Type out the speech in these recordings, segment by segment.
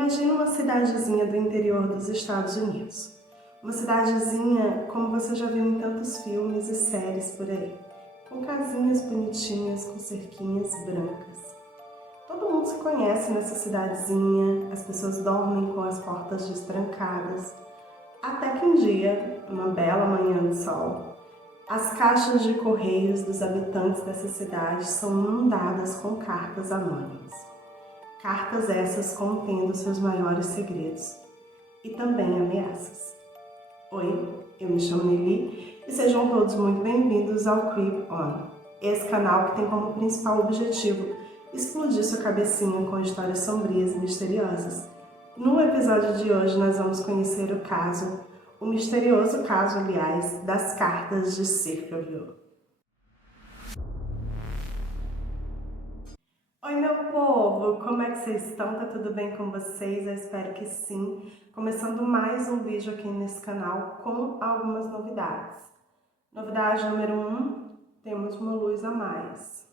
Imagina uma cidadezinha do interior dos Estados Unidos. Uma cidadezinha como você já viu em tantos filmes e séries por aí, com casinhas bonitinhas, com cerquinhas brancas. Todo mundo se conhece nessa cidadezinha, as pessoas dormem com as portas destrancadas. Até que um dia, uma bela manhã de sol, as caixas de correios dos habitantes dessa cidade são inundadas com cartas anônimas. Cartas essas contendo seus maiores segredos e também ameaças. Oi, eu me chamo Nelly e sejam todos muito bem-vindos ao Creep On, esse canal que tem como principal objetivo explodir sua cabecinha com histórias sombrias e misteriosas. No episódio de hoje nós vamos conhecer o misterioso caso, aliás, das cartas de Circleville. Oi meu povo, como é que vocês estão? Tá tudo bem com vocês? Eu espero que sim. Começando mais um vídeo aqui nesse canal com algumas novidades. Novidade número 1, temos uma luz a mais.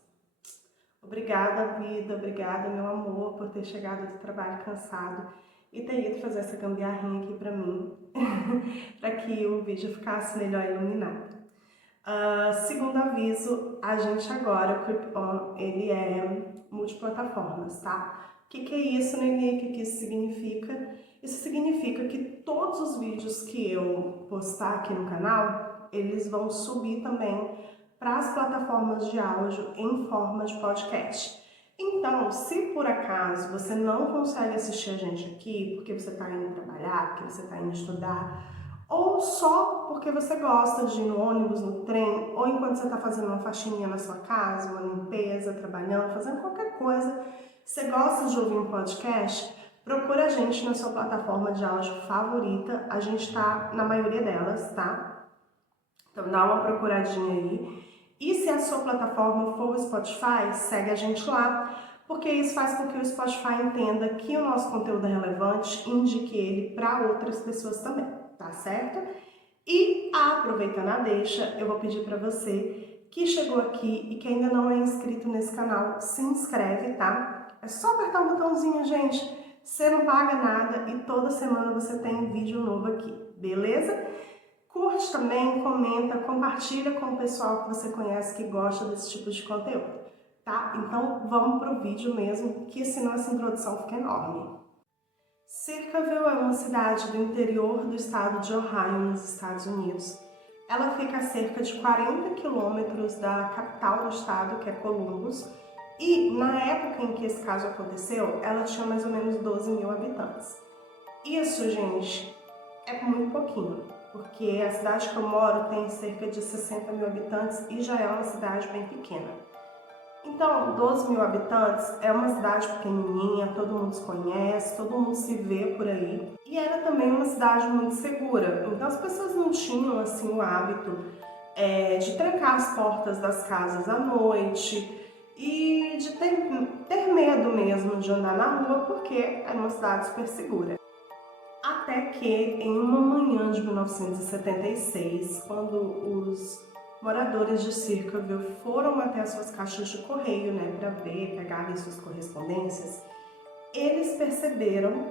Obrigada vida, obrigada meu amor por ter chegado do trabalho cansado e ter ido fazer essa gambiarrinha aqui pra mim, para que o vídeo ficasse melhor iluminado. Segundo aviso, a gente agora, o Creep On, ele é multiplataformas, tá? O que é isso, Nenê? O que isso significa? Isso significa que todos os vídeos que eu postar aqui no canal, eles vão subir também para as plataformas de áudio em forma de podcast. Então, se por acaso você não consegue assistir a gente aqui, porque você está indo trabalhar, porque você está indo estudar, ou só porque você gosta de ir no ônibus, no trem, ou enquanto você está fazendo uma faxininha na sua casa, uma limpeza, trabalhando, fazendo qualquer coisa, você gosta de ouvir um podcast, procura a gente na sua plataforma de áudio favorita, a gente está na maioria delas, tá? Então dá uma procuradinha aí. E se a sua plataforma for o Spotify, segue a gente lá, porque isso faz com que o Spotify entenda que o nosso conteúdo é relevante e indique ele para outras pessoas também, tá certo? E aproveitando a deixa, eu vou pedir para você que chegou aqui e que ainda não é inscrito nesse canal, se inscreve, tá? É só apertar um botãozinho, gente. Você não paga nada e toda semana você tem vídeo novo aqui, beleza? Curte também, comenta, compartilha com o pessoal que você conhece que gosta desse tipo de conteúdo, tá? Então vamos pro vídeo mesmo, que senão essa introdução fica enorme. Circleville é uma cidade do interior do estado de Ohio, nos Estados Unidos. Ela fica a cerca de 40 quilômetros da capital do estado, que é Columbus, e na época em que esse caso aconteceu, ela tinha mais ou menos 12 mil habitantes. Isso, gente, é muito pouquinho, porque a cidade que eu moro tem cerca de 60 mil habitantes e já é uma cidade bem pequena. Então, 12 mil habitantes é uma cidade pequenininha, todo mundo se conhece, todo mundo se vê por aí. E era também uma cidade muito segura, então as pessoas não tinham assim o hábito de trancar as portas das casas à noite e de ter medo mesmo de andar na rua, porque era uma cidade super segura. Até que, em uma manhã de 1976, quando os moradores de Circleville foram até as suas caixas de correio, para ver, pegar ali suas correspondências, eles perceberam,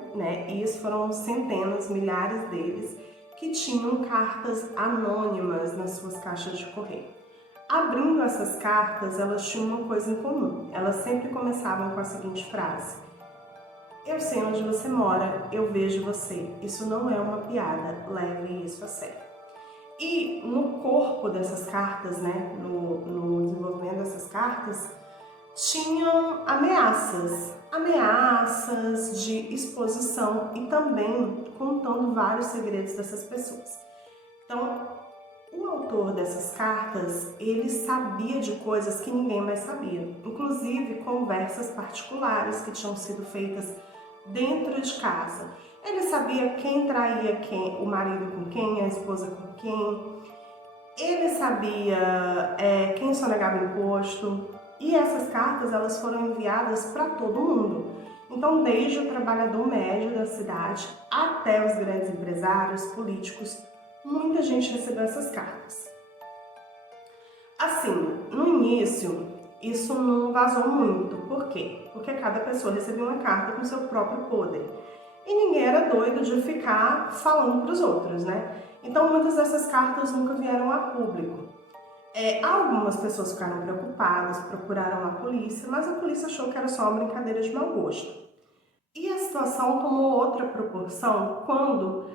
e isso foram centenas, milhares deles, que tinham cartas anônimas nas suas caixas de correio. Abrindo essas cartas, elas tinham uma coisa em comum. Elas sempre começavam com a seguinte frase: eu sei onde você mora, eu vejo você. Isso não é uma piada, leve isso a sério. E no corpo dessas cartas, no desenvolvimento dessas cartas, tinham ameaças de exposição e também contando vários segredos dessas pessoas. Então, o autor dessas cartas, ele sabia de coisas que ninguém mais sabia, inclusive conversas particulares que tinham sido feitas dentro de casa. Ele sabia quem traía quem, o marido com quem, a esposa com quem. Ele sabia quem sonegava imposto. E essas cartas, elas foram enviadas para todo mundo. Então, desde o trabalhador médio da cidade até os grandes empresários, políticos, muita gente recebeu essas cartas. Assim, no início, isso não vazou muito. Por quê? Porque cada pessoa recebia uma carta com seu próprio podre. e ninguém era doido de ficar falando para os outros, né? Então muitas dessas cartas nunca vieram a público. Algumas pessoas ficaram preocupadas, procuraram a polícia, mas a polícia achou que era só uma brincadeira de mau gosto. E a situação tomou outra proporção quando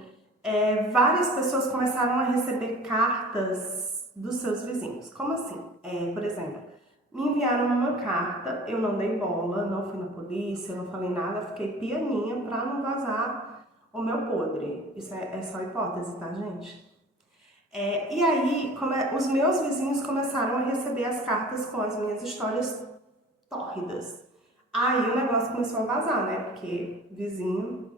várias pessoas começaram a receber cartas dos seus vizinhos. Como assim? Por exemplo, me enviaram uma carta, eu não dei bola, não fui na polícia, não falei nada, fiquei pianinha pra não vazar o meu podre. Isso é só hipótese, tá, gente? E aí, os meus vizinhos começaram a receber as cartas com as minhas histórias tórridas. Aí o negócio começou a vazar, né? Porque vizinho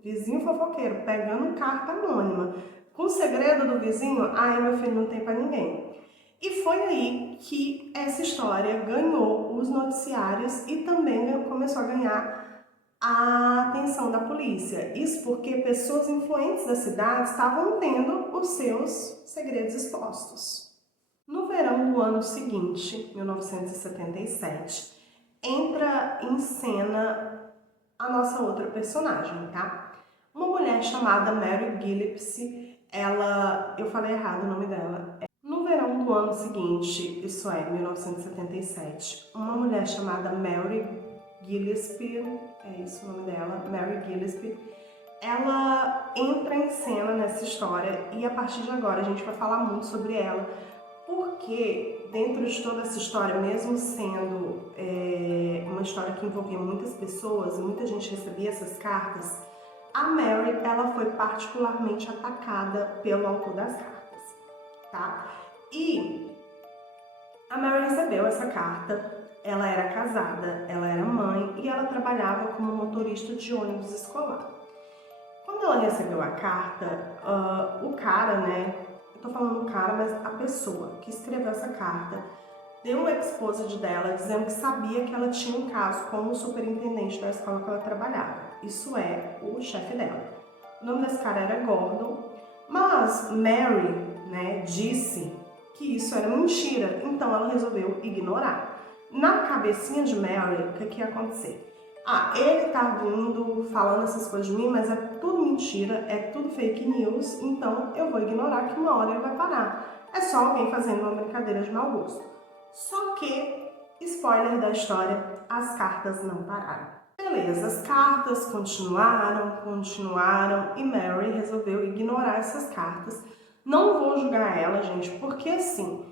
fofoqueiro, pegando carta anônima. Com o segredo do vizinho, ai meu filho, não tem pra ninguém. E foi aí que essa história ganhou os noticiários e também começou a ganhar a atenção da polícia. Isso porque pessoas influentes da cidade estavam tendo os seus segredos expostos. No verão do ano seguinte, 1977, entra em cena a nossa outra personagem, tá? Uma mulher chamada Mary Gillespie, eu falei errado o nome dela. No verão do ano seguinte, isso é, 1977, uma mulher chamada Mary Gillespie, é isso o nome dela, Mary Gillespie, ela entra em cena nessa história e a partir de agora a gente vai falar muito sobre ela, porque dentro de toda essa história, mesmo sendo uma história que envolvia muitas pessoas e muita gente recebia essas cartas, a Mary ela foi particularmente atacada pelo autor das cartas, tá? E a Mary recebeu essa carta, ela era casada, ela era mãe e ela trabalhava como motorista de ônibus escolar. Quando ela recebeu a carta, o cara, né, eu tô falando o cara, mas a pessoa que escreveu essa carta deu um exposed dela dizendo que sabia que ela tinha um caso com o superintendente da escola que ela trabalhava. Isso é, o chefe dela. O nome desse cara era Gordon, mas Mary, né, disse que isso era mentira, então ela resolveu ignorar. Na cabecinha de Mary, o que ia acontecer? Ele tá vindo falando essas coisas de mim, mas é tudo mentira, é tudo fake news, então eu vou ignorar que uma hora ele vai parar. É só alguém fazendo uma brincadeira de mau gosto. Só que, spoiler da história, as cartas não pararam. Beleza, as cartas continuaram e Mary resolveu ignorar essas cartas. Não vou julgar ela, gente, porque assim,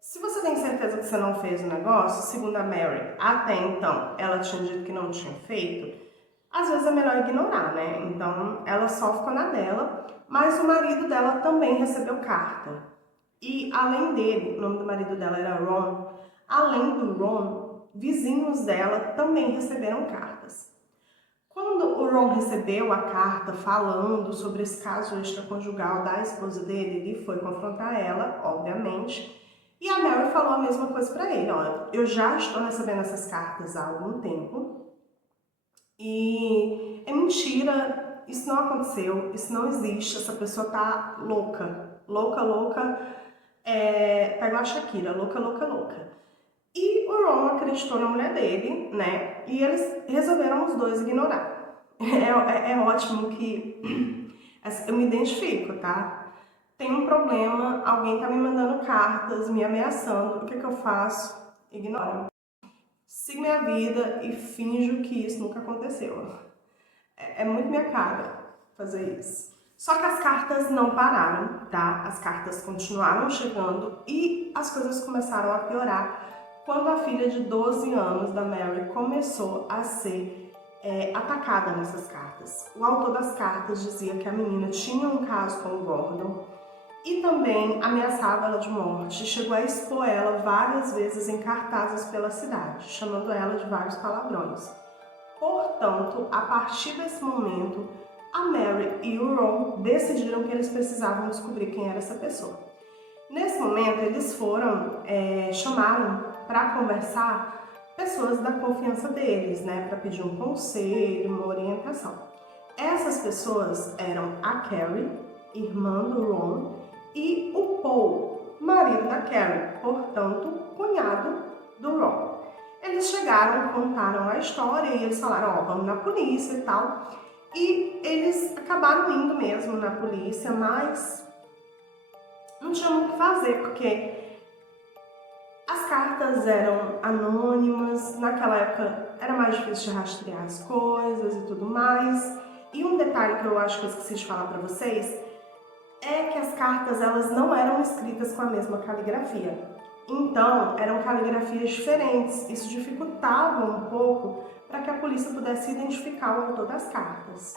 se você tem certeza que você não fez o negócio, segundo a Mary, até então ela tinha dito que não tinha feito, às vezes é melhor ignorar, né? Então ela só ficou na dela, mas o marido dela também recebeu carta. E além dele, o nome do marido dela era Ron, além do Ron, vizinhos dela também receberam cartas. Quando o Ron recebeu a carta falando sobre esse caso extraconjugal da esposa dele, ele foi confrontar ela, obviamente, e a Mary falou a mesma coisa para ele, olha, eu já estou recebendo essas cartas há algum tempo e é mentira, isso não aconteceu, isso não existe, essa pessoa tá louca, tá igual a Shakira, louca. E o Ron acreditou na mulher dele, né, e eles resolveram os dois ignorar. É ótimo que eu me identifico, tá? Tem um problema, alguém tá me mandando cartas, me ameaçando, o que eu faço? Ignoro. Sigo minha vida e finjo que isso nunca aconteceu. É muito minha cara fazer isso. Só que as cartas não pararam, tá? As cartas continuaram chegando e as coisas começaram a piorar quando a filha de 12 anos da Mary começou a ser atacada nessas cartas. O autor das cartas dizia que a menina tinha um caso com o Gordon e também ameaçava ela de morte, chegou a expor ela várias vezes em cartazes pela cidade, chamando ela de vários palavrões. Portanto, a partir desse momento, a Mary e o Ron decidiram que eles precisavam descobrir quem era essa pessoa. Nesse momento, eles chamaram para conversar pessoas da confiança deles, né, para pedir um conselho, uma orientação. Essas pessoas eram a Carrie, irmã do Ron, e o Paul, marido da Carrie, portanto, cunhado do Ron. Eles chegaram, contaram a história e eles falaram, vamos na polícia e tal. E eles acabaram indo mesmo na polícia, mas não tinha muito o que fazer, porque as cartas eram anônimas, naquela época era mais difícil de rastrear as coisas e tudo mais. E um detalhe que eu acho que eu esqueci de falar para vocês é que as cartas elas não eram escritas com a mesma caligrafia. Então, eram caligrafias diferentes. Isso dificultava um pouco para que a polícia pudesse identificar o autor das cartas.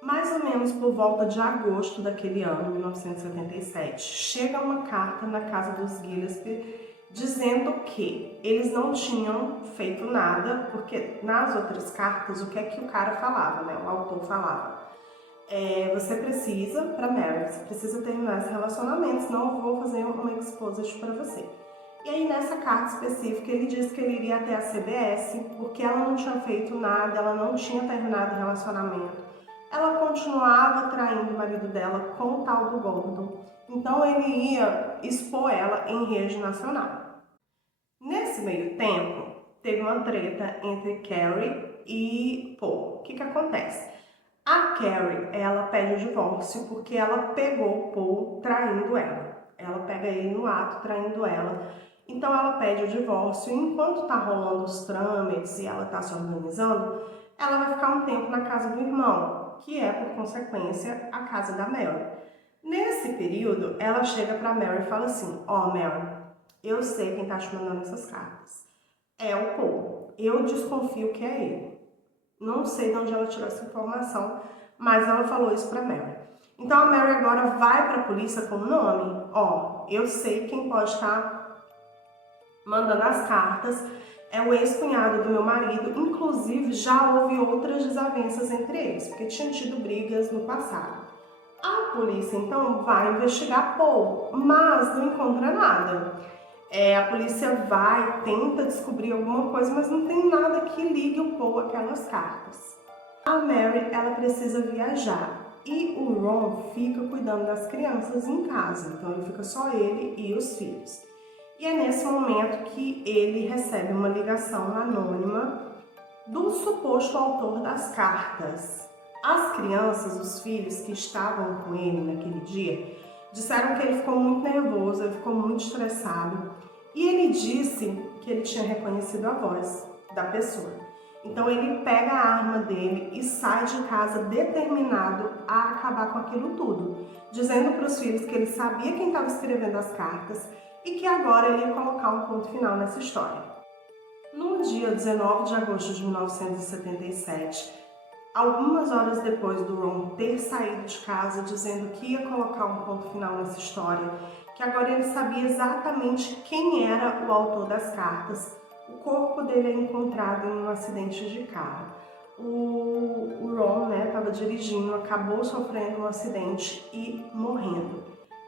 Mais ou menos por volta de agosto daquele ano, 1977, chega uma carta na casa dos Gillespie dizendo que eles não tinham feito nada, porque nas outras cartas, o que é que o cara falava, né? O autor falava. Você precisa, para Mary, você precisa terminar esse relacionamento, senão eu vou fazer uma exposition para você. E aí nessa carta específica ele disse que ele iria até a CBS, porque ela não tinha feito nada, ela não tinha terminado o relacionamento. Ela continuava traindo o marido dela com o tal do Gordon. Então ele ia expor ela em rede nacional. Nesse meio tempo, teve uma treta entre Carrie e Paul. O que acontece? A Carrie, ela pede o divórcio porque ela pegou o Paul traindo ela. Ela pega ele no ato traindo ela. Então ela pede o divórcio e enquanto tá rolando os trâmites e ela tá se organizando, ela vai ficar um tempo na casa do irmão, que é, por consequência, a casa da Mary. Nesse período, ela chega pra Mary e fala assim, Mary, eu sei quem tá te mandando essas cartas. É o Paul. Eu desconfio que é ele. Não sei de onde ela tirou essa informação, mas ela falou isso pra Mary. Então a Mary agora vai pra polícia com o nome. Eu sei quem pode estar mandando as cartas. É o ex-cunhado do meu marido. Inclusive, já houve outras desavenças entre eles, porque tinha tido brigas no passado. A polícia, então, vai investigar Paul, mas não encontra nada. A polícia vai, tenta descobrir alguma coisa, mas não tem nada que ligue o Paul àquelas cartas. A Mary, ela precisa viajar e o Ron fica cuidando das crianças em casa, então ele fica só ele e os filhos. E é nesse momento que ele recebe uma ligação anônima do suposto autor das cartas. As crianças, os filhos que estavam com ele naquele dia, disseram que ele ficou muito nervoso, ele ficou muito estressado e ele disse que ele tinha reconhecido a voz da pessoa. Então ele pega a arma dele e sai de casa determinado a acabar com aquilo tudo, dizendo para os filhos que ele sabia quem estava escrevendo as cartas e que agora ele ia colocar um ponto final nessa história. No dia 19 de agosto de 1977, algumas horas depois do Ron ter saído de casa dizendo que ia colocar um ponto final nessa história, que agora ele sabia exatamente quem era o autor das cartas, o corpo dele é encontrado em um acidente de carro. O Ron, estava dirigindo, acabou sofrendo um acidente e morrendo.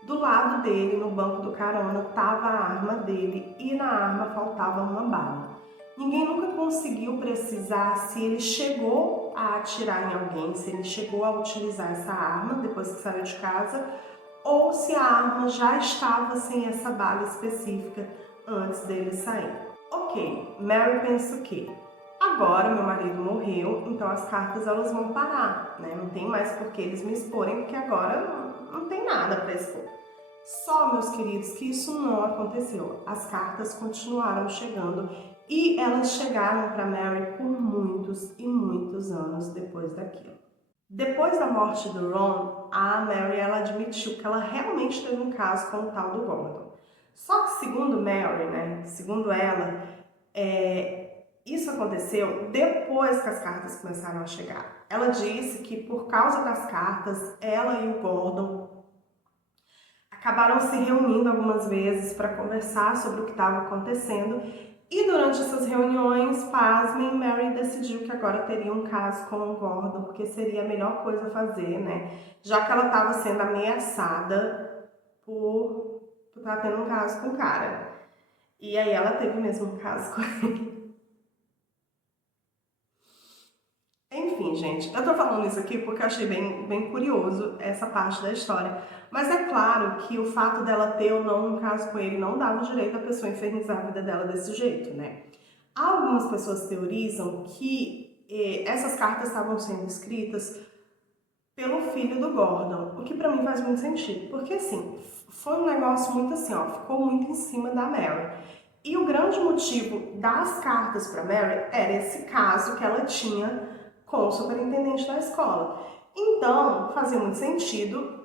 Do lado dele, no banco do carona, estava a arma dele e na arma faltava uma bala. Ninguém nunca conseguiu precisar se ele chegou a atirar em alguém, se ele chegou a utilizar essa arma depois que saiu de casa, ou se a arma já estava sem essa bala específica antes dele sair. Ok, Mary pensa o quê? Agora meu marido morreu, então as cartas elas vão parar, né? Não tem mais por que eles me exporem, porque agora não tem nada para expor. Só, meus queridos, que isso não aconteceu. As cartas continuaram chegando e elas chegaram para Mary por muitos e muitos anos depois daquilo. Depois da morte do Ron, a Mary ela admitiu que ela realmente teve um caso com o tal do Gordon. Só que segundo Mary, segundo ela, isso aconteceu depois que as cartas começaram a chegar. Ela disse que por causa das cartas, ela e o Gordon acabaram se reunindo algumas vezes para conversar sobre o que estava acontecendo e durante essas reuniões, pasmem, Mary decidiu que agora teria um caso com o Gordon, porque seria a melhor coisa a fazer, já que ela estava sendo ameaçada por estar tendo um caso com o cara. E aí ela teve mesmo um caso com ele. Enfim, gente, eu tô falando isso aqui porque eu achei bem curioso essa parte da história. Mas é claro que o fato dela ter ou não um caso com ele não dava o direito à pessoa infernizar a vida dela desse jeito, Algumas pessoas teorizam que essas cartas estavam sendo escritas pelo filho do Gordon, o que pra mim faz muito sentido, porque assim, foi um negócio muito assim, ó, ficou muito em cima da Mary. E o grande motivo das cartas para Mary era esse caso que ela tinha com o superintendente da escola. Então, fazia muito sentido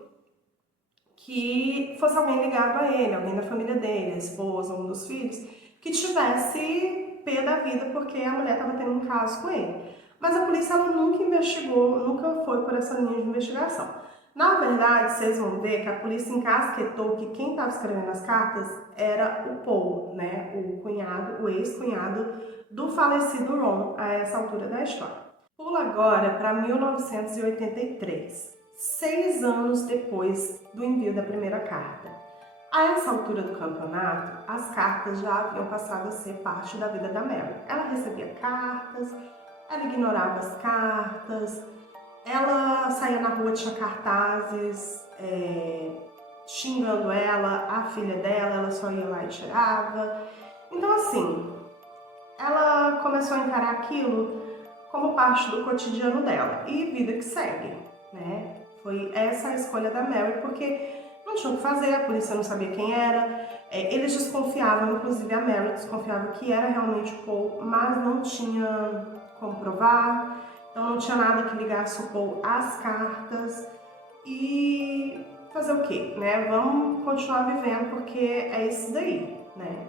que fosse alguém ligado a ele, alguém da família dele, a esposa, um dos filhos, que tivesse pé da vida porque a mulher estava tendo um caso com ele. Mas a polícia ela nunca investigou, nunca foi por essa linha de investigação. Na verdade, vocês vão ver que a polícia encasquetou que quem estava escrevendo as cartas era o Paul, né? O cunhado, o ex-cunhado do falecido Ron, a essa altura da história. Pula agora para 1983, 6 anos depois do envio da primeira carta. A essa altura do campeonato, as cartas já haviam passado a ser parte da vida da Mary. Ela recebia cartas, ela ignorava as cartas, ela saía na rua, tinha cartazes xingando ela, a filha dela, ela só ia lá e tirava. Então assim, ela começou a encarar aquilo como parte do cotidiano dela e vida que segue, né? Foi essa a escolha da Mary, porque não tinha o que fazer, a polícia não sabia quem era, eles desconfiavam, inclusive a Mary desconfiava que era realmente o Paul, mas não tinha como provar, então não tinha nada que ligasse o Paul às cartas e fazer o quê, né? Vamos continuar vivendo porque é isso daí, né?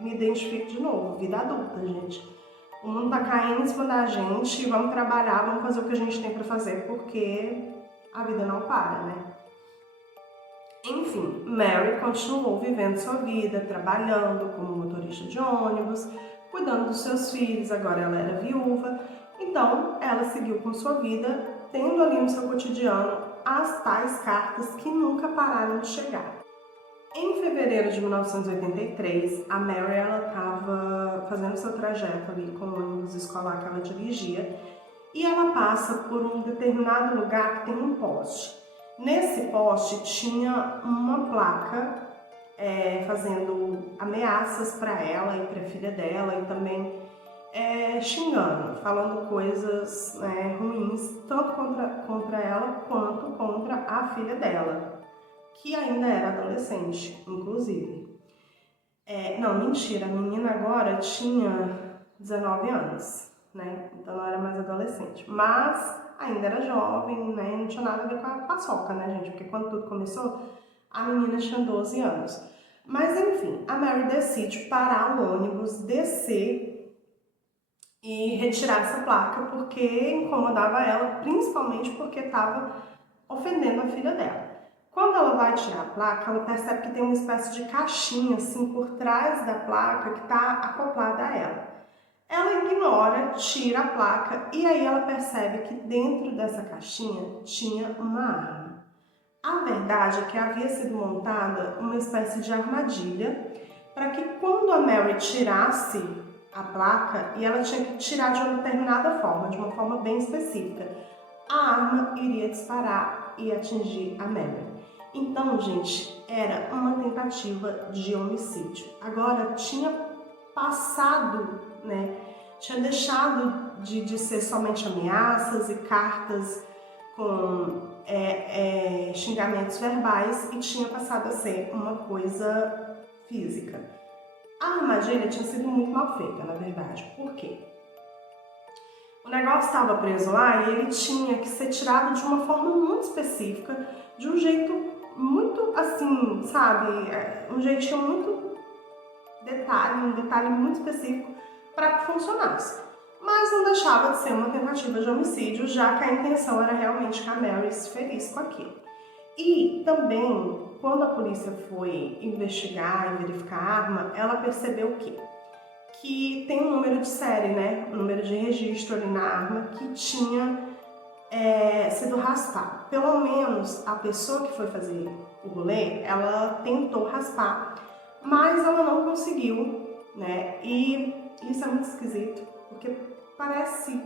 Me identifico de novo, vida adulta, gente. O mundo tá caindo em cima da gente, vamos trabalhar, vamos fazer o que a gente tem para fazer, porque a vida não para, né? Enfim, Mary continuou vivendo sua vida, trabalhando como motorista de ônibus, cuidando dos seus filhos, agora ela era viúva, então ela seguiu com sua vida, tendo ali no seu cotidiano as tais cartas que nunca pararam de chegar. Em fevereiro de 1983, a Mary estava fazendo seu trajeto ali com o ônibus escolar que ela dirigia e ela passa por um determinado lugar que tem um poste. Nesse poste tinha uma placa fazendo ameaças para ela e para a filha dela e também xingando, falando coisas ruins, tanto contra ela quanto contra a filha dela, que ainda era adolescente, inclusive. Não, mentira, a menina agora tinha 19 anos, né? Então não era mais adolescente, mas ainda era jovem, né? Não tinha nada a ver com a paçoca, né, gente? Porque quando tudo começou, a menina tinha 12 anos. Mas enfim, a Mary decide parar o ônibus, descer e retirar essa placa porque incomodava ela, principalmente porque estava ofendendo a filha dela. Quando ela vai tirar a placa, ela percebe que tem uma espécie de caixinha assim por trás da placa que está acoplada a ela. Ela ignora, tira a placa e aí ela percebe que dentro dessa caixinha tinha uma arma. A verdade é que havia sido montada uma espécie de armadilha para que quando a Mary tirasse a placa, e ela tinha que tirar de uma determinada forma, de uma forma bem específica, a arma iria disparar e atingir a Mary. Então, gente, era uma tentativa de homicídio. Agora, tinha passado, né? Tinha deixado de ser somente ameaças e cartas com xingamentos verbais e tinha passado a ser uma coisa física. A armadilha tinha sido muito mal feita, na verdade. Por quê? O negócio estava preso lá e ele tinha que ser tirado de uma forma muito específica, de um jeito muito assim, sabe? Um jeitinho muito um detalhe muito específico para que funcionasse. Mas não deixava de ser uma tentativa de homicídio, já que a intenção era realmente que a Mary se ferisse com aquilo. E também, quando a polícia foi investigar e verificar a arma, ela percebeu o quê? Que tem um número de série, né? Um número de registro ali na arma que tinha sido raspado. Pelo menos a pessoa que foi fazer o rolê, ela tentou raspar, mas ela não conseguiu, né? E isso é muito esquisito, porque parece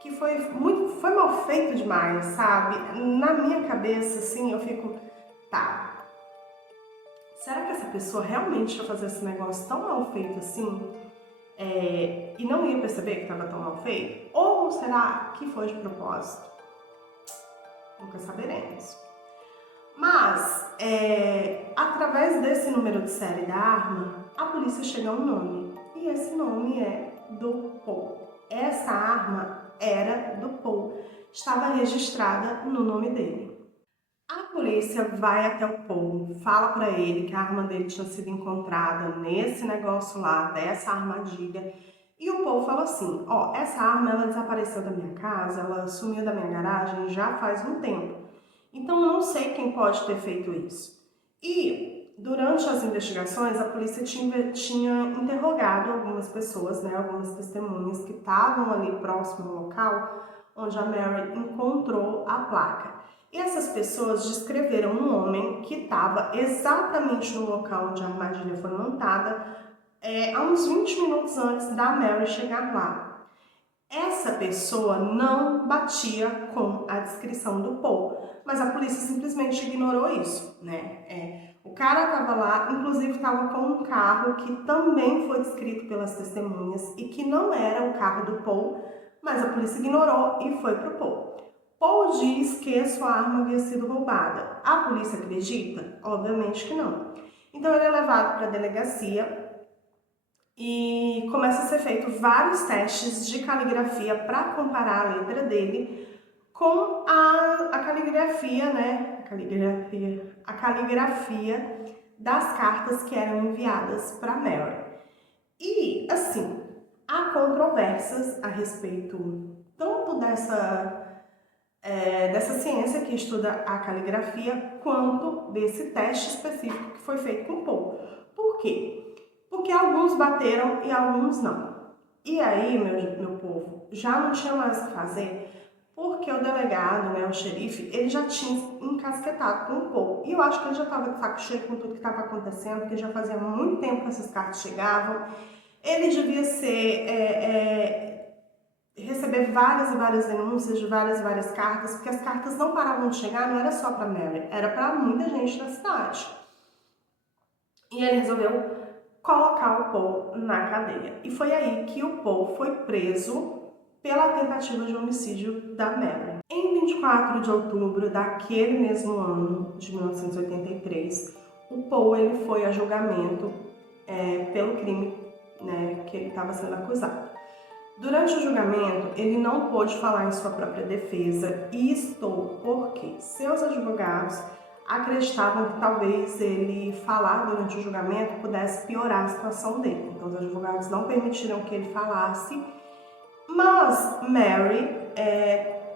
que foi mal feito demais, sabe? Na minha cabeça, assim, eu fico, tá, será que essa pessoa realmente vai fazer esse negócio tão mal feito assim? e não ia perceber que estava tão mal feito? Ou será que foi de propósito? Nunca saberemos. Mas, através desse número de série da arma, a polícia chega a um nome. E esse nome é do Paul. Essa arma era do Paul. Estava registrada no nome dele. A polícia vai até o Paul, fala para ele que a arma dele tinha sido encontrada nesse negócio lá, dessa armadilha. E o Paul fala assim, ó, essa arma ela desapareceu da minha casa, ela sumiu da minha garagem já faz um tempo. Então eu não sei quem pode ter feito isso. E durante as investigações, a polícia tinha interrogado algumas pessoas, né, algumas testemunhas que estavam ali próximo ao local onde a Mary encontrou a placa. E essas pessoas descreveram um homem que estava exatamente no local onde a armadilha foi montada, há uns 20 minutos antes da Mary chegar lá. Essa pessoa não batia com a descrição do Paul, mas a polícia simplesmente ignorou isso, né? O cara estava lá, inclusive estava com um carro que também foi descrito pelas testemunhas e que não era o carro do Paul, mas a polícia ignorou e foi pro Paul. Paul diz que sua arma havia sido roubada. A polícia acredita? Obviamente que não. Então ele é levado para a delegacia e começa a ser feito vários testes de caligrafia para comparar a letra dele com a caligrafia, né? A caligrafia das cartas que eram enviadas para Mary. E, assim, há controvérsias a respeito tanto dessa ciência que estuda a caligrafia, quanto desse teste específico que foi feito com o Paul. Por quê? Porque alguns bateram e alguns não. E aí, meu povo, já não tinha mais o que fazer, porque o delegado, né, o xerife, ele já tinha encasquetado com o Paul. E eu acho que ele já estava de saco cheio com tudo que estava acontecendo, porque já fazia muito tempo que essas cartas chegavam. Ele devia receber várias e várias denúncias de várias e várias cartas, porque as cartas não paravam de chegar, não era só para Mary, era para muita gente da cidade. E ele resolveu colocar o Paul na cadeia. E foi aí que o Paul foi preso pela tentativa de homicídio da Mary. Em 24 de outubro daquele mesmo ano, de 1983, o Paul ele foi a julgamento pelo crime, né, que ele estava sendo acusado. Durante o julgamento, ele não pôde falar em sua própria defesa, e isto porque seus advogados acreditavam que talvez ele falar durante o julgamento pudesse piorar a situação dele. Então, os advogados não permitiram que ele falasse, mas Mary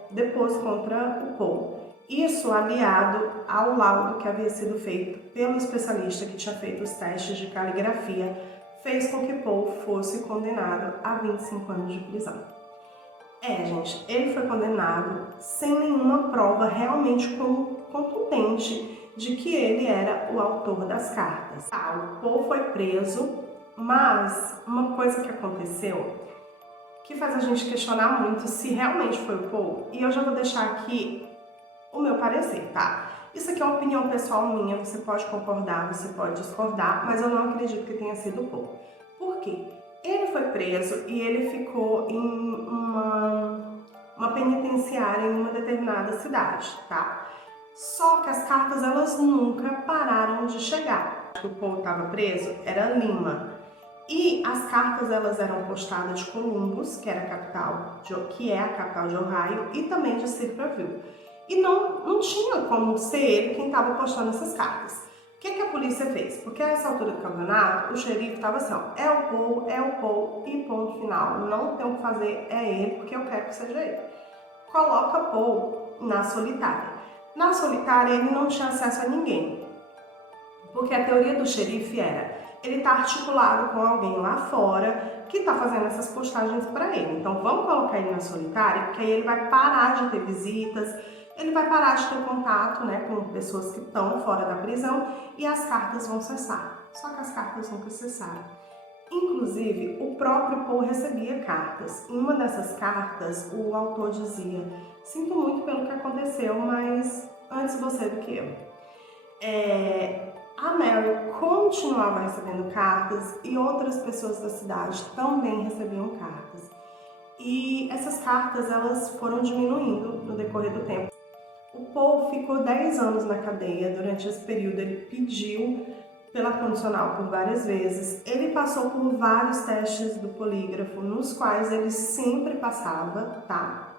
depôs contra o Paul. Isso aliado ao laudo que havia sido feito pelo especialista que tinha feito os testes de caligrafia, fez com que Paul fosse condenado a 25 anos de prisão. Gente, ele foi condenado sem nenhuma prova realmente contundente de que ele era o autor das cartas. O Paul foi preso, mas uma coisa que aconteceu que faz a gente questionar muito se realmente foi o Paul, e eu já vou deixar aqui o meu parecer, tá? Isso aqui é uma opinião pessoal minha, você pode concordar, você pode discordar, mas eu não acredito que tenha sido o Paul. Por quê? Ele foi preso e ele ficou em uma penitenciária em uma determinada cidade, tá? Só que as cartas, elas nunca pararam de chegar. O Paul estava preso, era Lima. E as cartas, elas eram postadas de Columbus, que é a capital de Ohio, e também de Circleville. E não tinha como ser ele quem estava postando essas cartas. O que a polícia fez? Porque a essa altura do campeonato, o xerife estava assim, ó, é o Paul e ponto final. Não tem o que fazer, é ele, porque eu quero que seja ele. Coloca Paul na solitária. Na solitária, ele não tinha acesso a ninguém. Porque a teoria do xerife era, ele está articulado com alguém lá fora que está fazendo essas postagens para ele. Então, vamos colocar ele na solitária, porque aí ele vai parar de ter visitas, ele vai parar de ter contato, né, com pessoas que estão fora da prisão e as cartas vão cessar. Só que as cartas nunca cessaram. Inclusive, o próprio Paul recebia cartas. Em uma dessas cartas, o autor dizia, sinto muito pelo que aconteceu, mas antes você do que eu. A Mary continuava recebendo cartas e outras pessoas da cidade também recebiam cartas. E essas cartas elas foram diminuindo no decorrer do tempo. O Paul ficou 10 anos na cadeia. Durante esse período ele pediu pela condicional por várias vezes. Ele passou por vários testes do polígrafo, nos quais ele sempre passava, tá?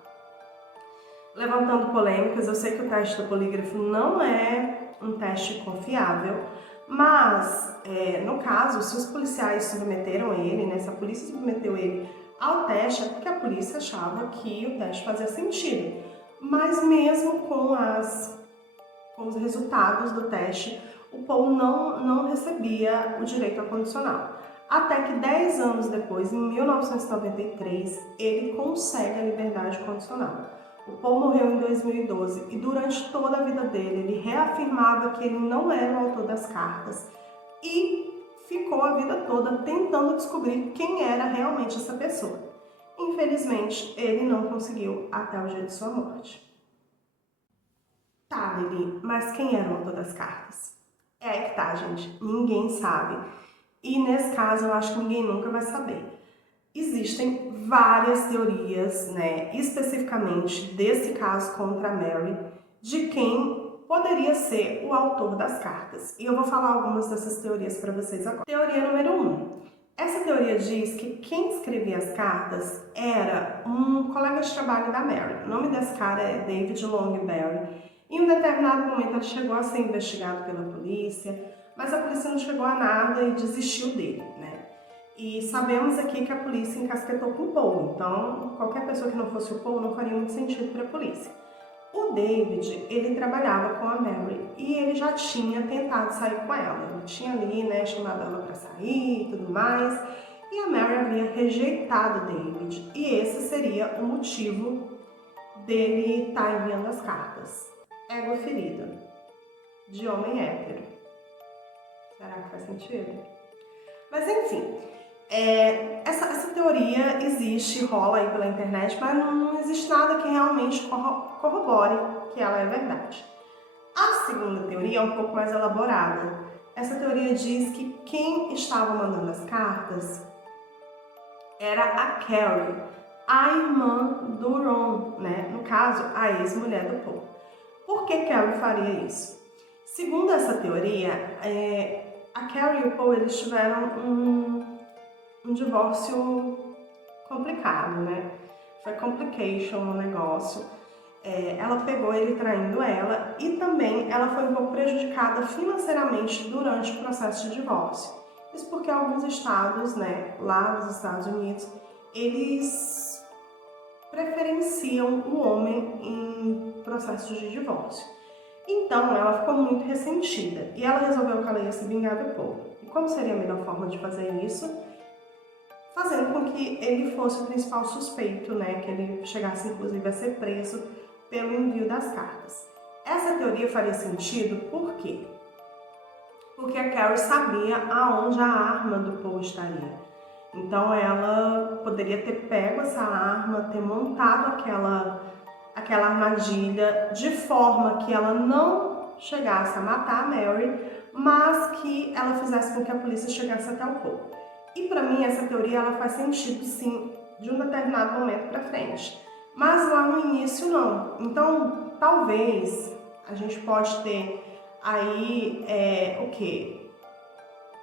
Levantando polêmicas, eu sei que o teste do polígrafo não é um teste confiável, mas, no caso, se os policiais submeteram ele, né, se a polícia submeteu ele ao teste, é porque a polícia achava que o teste fazia sentido. Mas mesmo com os resultados do teste, o Paul não recebia o direito à condicional. Até que 10 anos depois, em 1993, ele consegue a liberdade condicional. O Paul morreu em 2012 e durante toda a vida dele ele reafirmava que ele não era o autor das cartas e ficou a vida toda tentando descobrir quem era realmente essa pessoa. Infelizmente, ele não conseguiu até o dia de sua morte. Tá, Lili, mas quem era o autor das cartas? É aí que tá, gente. Ninguém sabe. E nesse caso, eu acho que ninguém nunca vai saber. Existem várias teorias, né, especificamente desse caso contra a Mary, de quem poderia ser o autor das cartas. E eu vou falar algumas dessas teorias para vocês agora. Teoria número 1. Essa teoria diz que quem escrevia as cartas era um colega de trabalho da Mary. O nome desse cara é David Longberry. Em um determinado momento ele chegou a ser investigado pela polícia, mas a polícia não chegou a nada e desistiu dele, né? E sabemos aqui que a polícia encasquetou com o Paul, então qualquer pessoa que não fosse o Paul não faria muito sentido para a polícia. O David, ele trabalhava com a Mary e ele já tinha tentado sair com ela. Ele tinha ali, né, chamado ela para sair e tudo mais. E a Mary havia rejeitado o David. E esse seria o motivo dele estar enviando as cartas. Ego ferido. De homem hétero. Será que faz sentido? Mas enfim, essa teoria existe, rola aí pela internet, mas não existe nada que realmente corrobore que ela é verdade. A segunda teoria é um pouco mais elaborada. Essa teoria diz que quem estava mandando as cartas era a Carrie, a irmã do Ron, né? No caso, a ex-mulher do Paul. Por que Carrie faria isso? Segundo essa teoria, a Carrie e o Paul eles tiveram um divórcio complicado, né? Foi complication o negócio. Ela pegou ele traindo ela e também ela foi um pouco prejudicada financeiramente durante o processo de divórcio. Isso porque alguns estados, né, lá nos Estados Unidos, eles preferenciam o homem em processos de divórcio. Então ela ficou muito ressentida e ela resolveu que ela ia se vingar do Paul. E como seria a melhor forma de fazer isso? Fazendo com que ele fosse o principal suspeito, né, que ele chegasse inclusive a ser preso pelo envio das cartas. Essa teoria faria sentido por quê? Porque a Carrie sabia aonde a arma do Paul estaria. Então ela poderia ter pego essa arma, ter montado aquela armadilha de forma que ela não chegasse a matar a Mary, mas que ela fizesse com que a polícia chegasse até o Paul. E para mim essa teoria ela faz sentido sim, de um determinado momento para frente, mas lá no início não. Então talvez a gente pode ter aí o quê?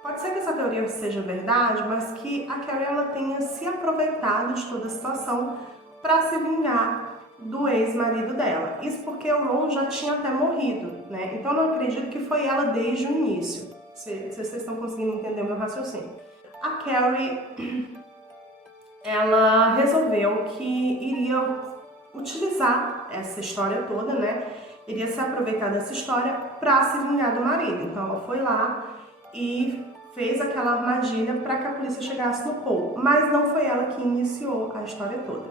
Pode ser que essa teoria seja verdade, mas que a Carrie ela tenha se aproveitado de toda a situação para se vingar do ex-marido dela. Isso porque o Ron já tinha até morrido, né? Então eu não acredito que foi ela desde o início. Se vocês estão conseguindo entender o meu raciocínio. A Carrie, ela resolveu que iria utilizar essa história toda, né? Iria se aproveitar dessa história para se vingar do marido. Então ela foi lá e fez aquela armadilha para que a polícia chegasse no Paul, mas não foi ela que iniciou a história toda.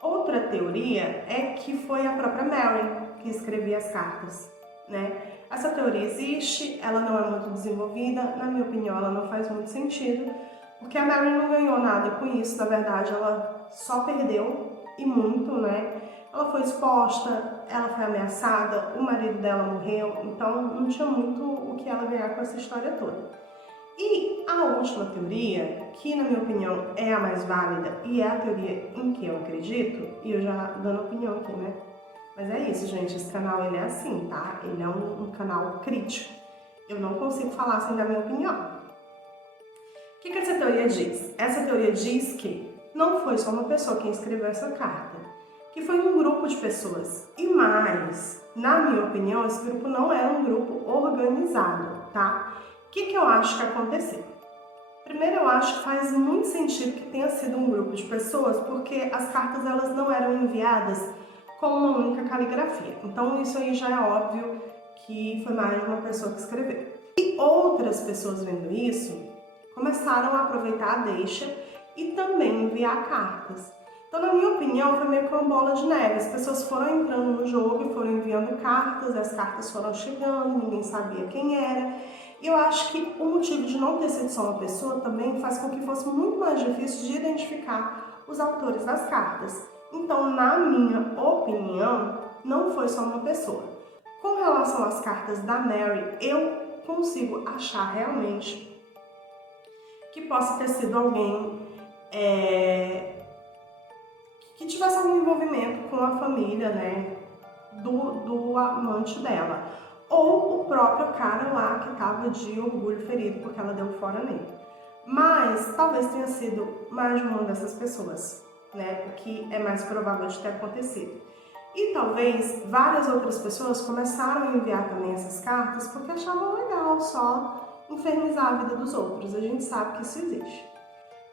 Outra teoria é que foi a própria Mary que escrevia as cartas, né? Essa teoria existe, ela não é muito desenvolvida, na minha opinião ela não faz muito sentido, porque a Mary não ganhou nada com isso, na verdade ela só perdeu, e muito, né? ela foi exposta, ela foi ameaçada, o marido dela morreu, então não tinha muito o que ela ganhar com essa história toda. E a última teoria, que na minha opinião é a mais válida e é a teoria em que eu acredito, e eu já dando opinião aqui, né? Mas é isso, gente, esse canal ele é assim, tá? Ele é um canal crítico. Eu não consigo falar sem dar minha opinião. O que essa teoria diz? Essa teoria diz que não foi só uma pessoa quem escreveu essa carta, que foi um grupo de pessoas. E mais, na minha opinião, esse grupo não era um grupo organizado, tá? O que eu acho que aconteceu? Primeiro, eu acho que faz muito sentido que tenha sido um grupo de pessoas, porque as cartas elas não eram enviadas com uma única caligrafia. Então, isso aí já é óbvio que foi mais de uma pessoa que escreveu. E outras pessoas vendo isso, começaram a aproveitar a deixa e também enviar cartas. Então, na minha opinião, foi meio que uma bola de neve. As pessoas foram entrando no jogo e foram enviando cartas, as cartas foram chegando, ninguém sabia quem era. E eu acho que o motivo de não ter sido só uma pessoa também faz com que fosse muito mais difícil de identificar os autores das cartas. Então, na minha opinião, não foi só uma pessoa. Com relação às cartas da Mary, eu consigo achar realmente que possa ter sido alguém que tivesse algum envolvimento com a família, né, do amante dela. Ou o próprio cara lá que estava de orgulho ferido porque ela deu fora nele. Mas talvez tenha sido mais de uma dessas pessoas, né, o que é mais provável de ter acontecido. E talvez várias outras pessoas começaram a enviar também essas cartas porque achavam legal só infernizar a vida dos outros. A gente sabe que isso existe.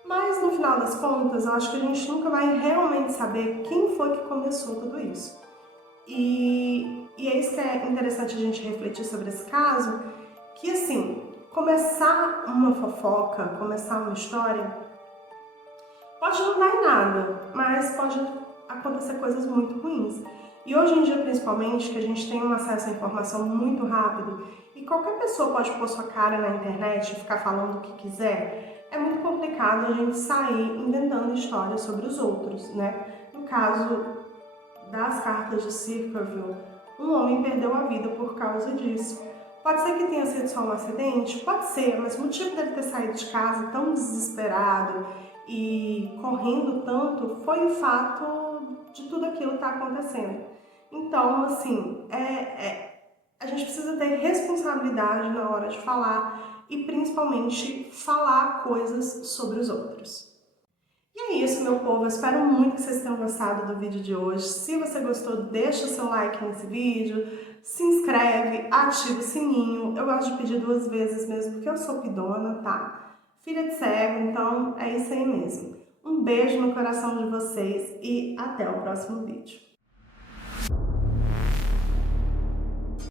Mas no final das contas, eu acho que a gente nunca vai realmente saber quem foi que começou tudo isso. E é isso que é interessante a gente refletir sobre esse caso, que assim, começar uma fofoca, começar uma história, pode não dar em nada, mas pode acontecer coisas muito ruins. E hoje em dia, principalmente, que a gente tem um acesso à informação muito rápido e qualquer pessoa pode pôr sua cara na internet e ficar falando o que quiser, é muito complicado a gente sair inventando histórias sobre os outros, né? No caso das cartas de Circleville, um homem perdeu a vida por causa disso. Pode ser que tenha sido só um acidente? Pode ser, mas o motivo dele ter saído de casa tão desesperado e correndo tanto foi o fato de tudo aquilo estar acontecendo. Então, assim, a gente precisa ter responsabilidade na hora de falar e principalmente falar coisas sobre os outros. E é isso, meu povo. Eu espero muito que vocês tenham gostado do vídeo de hoje. Se você gostou, deixa o seu like nesse vídeo, se inscreve, ativa o sininho. Eu gosto de pedir 2 vezes mesmo, porque eu sou pidona, tá? Filha de cego, então é isso aí mesmo. Um beijo no coração de vocês e até o próximo vídeo.